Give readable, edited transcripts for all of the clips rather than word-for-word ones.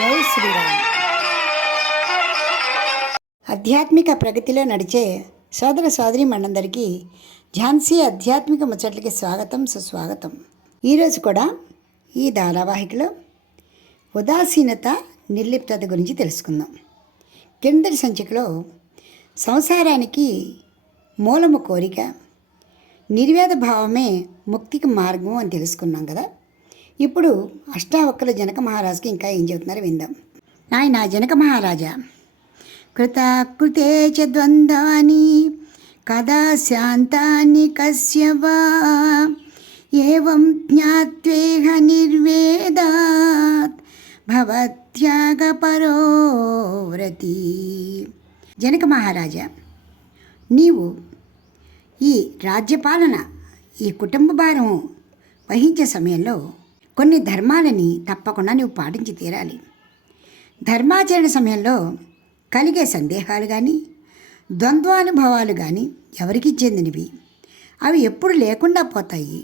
జై శ్రీరామ్. ఆధ్యాత్మిక ప్రగతిలో నడిచే సోదర సోదరి మనందరికీ ఝాన్సీ ఆధ్యాత్మిక ముచ్చట్లకి స్వాగతం, సుస్వాగతం. ఈరోజు కూడా ఈ ధారావాహికలో ఉదాసీనత, నిర్లిప్తత గురించి తెలుసుకుందాం. కిందటి సంచికలో సంసారానికి మూలము కోరిక, నిర్వేద భావమే ముక్తికి మార్గం అని తెలుసుకున్నాం కదా. ఇప్పుడు అష్టావక్రుల జనక మహారాజుకి ఇంకా ఏం చెబుతున్నారో విందాం. నాయన జనక మహారాజా, కృతాకృతే చ ద్వంద్వాని కదా శాంతాని కశ్యవా ఏవం జ్ఞాత్వేహ నిర్వేదాత్ భవత్యాగ పరోవ్రతి. జనక మహారాజా, నీవు ఈ రాజ్యపాలన, ఈ కుటుంబ భారం వహించే సమయంలో కొన్ని ధర్మాలని తప్పకుండా నువ్వు పాటించి తీరాలి. ధర్మాచరణ సమయంలో కలిగే సందేహాలు కానీ, ద్వంద్వానుభవాలు కానీ ఎవరికి చెందినవి? అవి ఎప్పుడు లేకుండా పోతాయి?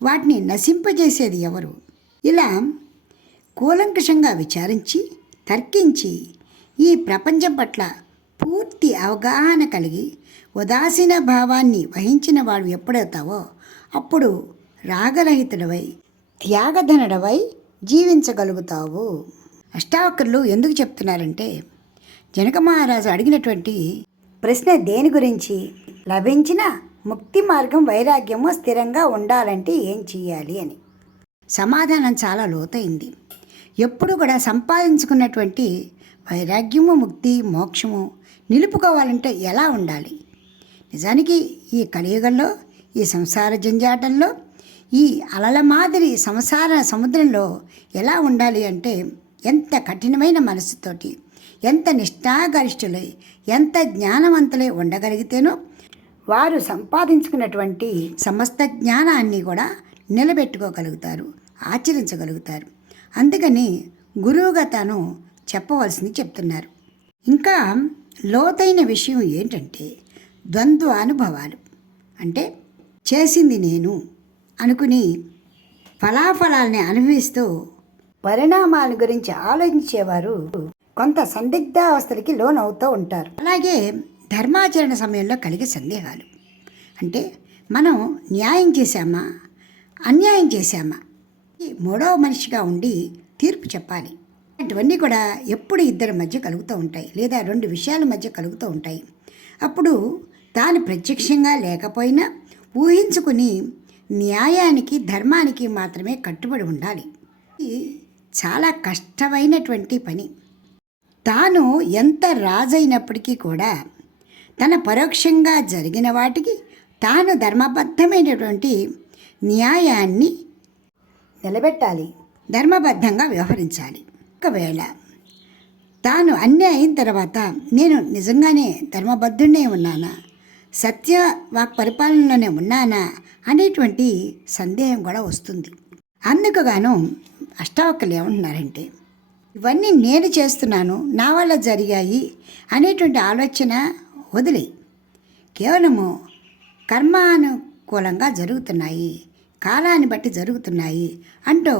వాటిని నశింపజేసేది ఎవరు? ఇలా కూలంకషంగా విచారించి, తర్కించి ఈ ప్రపంచం పట్ల పూర్తి అవగాహన కలిగి ఉదాసీన భావాన్ని వహించిన వాడు ఎప్పుడవుతావో అప్పుడు రాగరహితుడవై, త్యాగధనుడవై జీవించగలుగుతావు. అష్టావక్రులు ఎందుకు చెప్తున్నారంటే, జనక మహారాజు అడిగినటువంటి ప్రశ్న దేని గురించి? లభించిన ముక్తి మార్గం వైరాగ్యము స్థిరంగా ఉండాలంటే ఏం చేయాలి అని. సమాధానం చాలా లోతైంది. ఎప్పుడు కూడా సంపాదించుకున్నటువంటి వైరాగ్యము, ముక్తి, మోక్షము నిలుపుకోవాలంటే ఎలా ఉండాలి? నిజానికి ఈ కలియుగంలో, ఈ సంసార జంజాటంలో, ఈ అలల మాదిరి సంసార సముద్రంలో ఎలా ఉండాలి అంటే, ఎంత కఠినమైన మనసుతోటి, ఎంత నిష్ఠాగరిష్ఠులై, ఎంత జ్ఞానవంతులై ఉండగలిగితేనో వారు సంపాదించుకున్నటువంటి సమస్త జ్ఞానాన్ని కూడా నిలబెట్టుకోగలుగుతారు, ఆచరించగలుగుతారు. అందుకని గురువుగా తాను చెప్పవలసింది చెప్తున్నారు. ఇంకా లోతైన విషయం ఏంటంటే, ద్వంద్వ అనుభవాలు అంటే చేసింది నేను అనుకుని ఫలాఫలాల్ని అనుభవిస్తూ పరిణామాల గురించి ఆలోచించేవారు కొంత సందిగ్ధావస్థలకి లోనవుతూ ఉంటారు. అలాగే ధర్మాచరణ సమయంలో కలిగే సందేహాలు అంటే, మనం న్యాయం చేశామా, అన్యాయం చేశామా, మూడవ మనిషిగా ఉండి తీర్పు చెప్పాలి. ఇవన్నీ కూడా ఎప్పుడు ఇద్దరి మధ్య కలుగుతూ ఉంటాయి, లేదా రెండు విషయాల మధ్య కలుగుతూ ఉంటాయి. అప్పుడు తాను ప్రత్యక్షంగా లేకపోయినా ఊహించుకుని న్యాయానికి, ధర్మానికి మాత్రమే కట్టుబడి ఉండాలి. ఇది చాలా కష్టమైనటువంటి పని. తాను ఎంత రాజైనప్పటికీ కూడా తన పరోక్షంగా జరిగిన వాటికి తాను ధర్మబద్ధమైనటువంటి న్యాయాన్ని నిలబెట్టాలి, ధర్మబద్ధంగా వ్యవహరించాలి. ఒకవేళ తాను అన్నీ అయిన తర్వాత నేను నిజంగానే ధర్మబద్ధుడే ఉన్నానా, సత్య వాక్ పరిపాలనలోనే ఉన్నానా అనేటువంటి సందేహం కూడా వస్తుంది. అందుకుగాను అష్టావక్రులు ఏమంటున్నారంటే, ఇవన్నీ నేను చేస్తున్నాను, నా వల్ల జరిగాయి అనేటువంటి ఆలోచన వదిలే, కేవలము కర్మానుకూలంగా జరుగుతున్నాయి, కాలాన్ని బట్టి జరుగుతున్నాయి అంటూ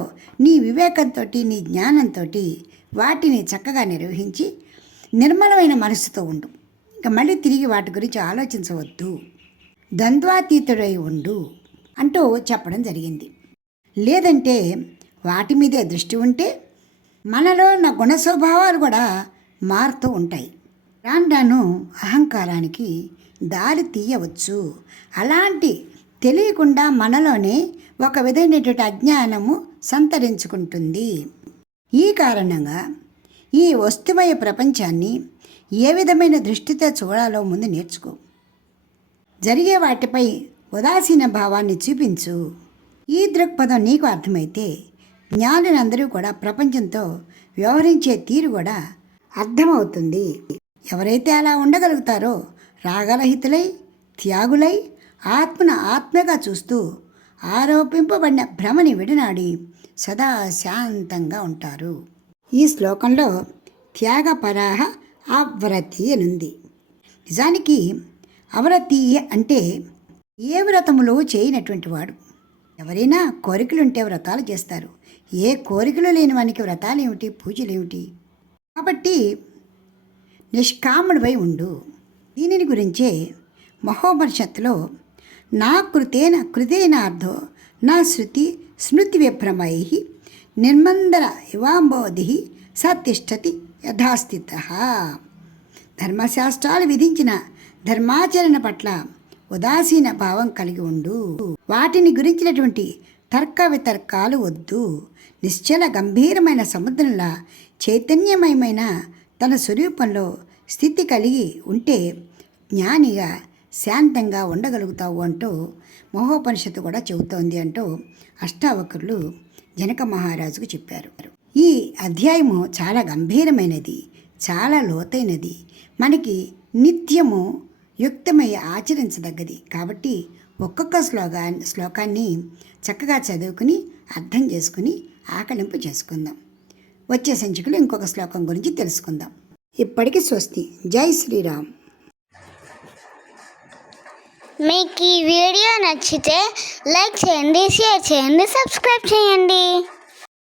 నీ వివేకంతో, నీ జ్ఞానంతో వాటిని చక్కగా నిర్వహించి నిర్మలమైన మనసుతో ఉండు. ఇంకా మళ్ళీ తిరిగి వాటి గురించి ఆలోచించవద్దు, ద్వంద్వాతీతుడై ఉండు అంటూ చెప్పడం జరిగింది. లేదంటే వాటి మీదే దృష్టి ఉంటే మనలో నా గుణ స్వభావాలు కూడా మారుతూ ఉంటాయి. రాను అహంకారానికి దారి తీయవచ్చు. అలాంటి తెలియకుండా మనలోనే ఒక విధమైనటువంటి అజ్ఞానము సంతరించుకుంటుంది. ఈ కారణంగా ఈ వస్తుమయ ప్రపంచాన్ని ఏ విధమైన దృష్టితో చూడాలో ముందు నేర్చుకో. జరిగే వాటిపై ఉదాసీన భావాన్ని చూపించు. ఈ దృక్పథం నీకు అర్థమైతే జ్ఞానులందరూ కూడా ప్రపంచంతో వ్యవహరించే తీరు కూడా అర్థమవుతుంది. ఎవరైతే అలా ఉండగలుగుతారో రాగరహితులై, త్యాగులై, ఆత్మను ఆత్మగా చూస్తూ ఆరోపింపబడిన భ్రమని విడనాడి సదా శాంతంగా ఉంటారు. ఈ శ్లోకంలో త్యాగపరాహ అవ్రతి అనుంది. నిజానికి అవ్రతి అంటే ఏ వ్రతములో చేయనటువంటి వాడు. ఎవరైనా కోరికలుంటే వ్రతాలు చేస్తారు, ఏ కోరికలు లేని వానికి వ్రతాలు ఏమిటి, పూజలు ఏమిటి? కాబట్టి నిష్కాముడిపై ఉండు. దీనిని గురించే మహోపనిషత్తులో నా కృతేనార్థో నా శృతి స్మృతి విభ్రమై నిర్మందర ఇవాంబోధి సతిష్టతి యథాస్థిత. ధర్మశాస్త్రాలు విధించిన ధర్మాచరణ పట్ల ఉదాసీన భావం కలిగి ఉండు. వాటిని గురించినటువంటి తర్క వితర్కాలు వద్దు. నిశ్చల గంభీరమైన సముద్రంలా చైతన్యమయమైన తన స్వరూపంలో స్థితి కలిగి ఉంటే జ్ఞానిగా శాంతంగా ఉండగలుగుతావు అంటూ మహోపనిషత్తు కూడా చెబుతోంది అంటూ అష్టావక్రులు జనక మహారాజుకు చెప్పారు. ఈ అధ్యాయము చాలా గంభీరమైనది, చాలా లోతైనది, మనకి నిత్యము యుక్తమై ఆచరించదగ్గది. కాబట్టి ఒక్కొక్క శ్లోకాన్ని చక్కగా చదువుకుని అర్థం చేసుకుని ఆకలింపు చేసుకుందాం. వచ్చే సంచికలో ఇంకొక శ్లోకం గురించి తెలుసుకుందాం. ఇప్పటికి స్వస్తి. జై శ్రీరామ్. మీకు ఈ వీడియో నచ్చితే లైక్ చేయండి, షేర్ చేయండి, సబ్స్క్రైబ్ చేయండి.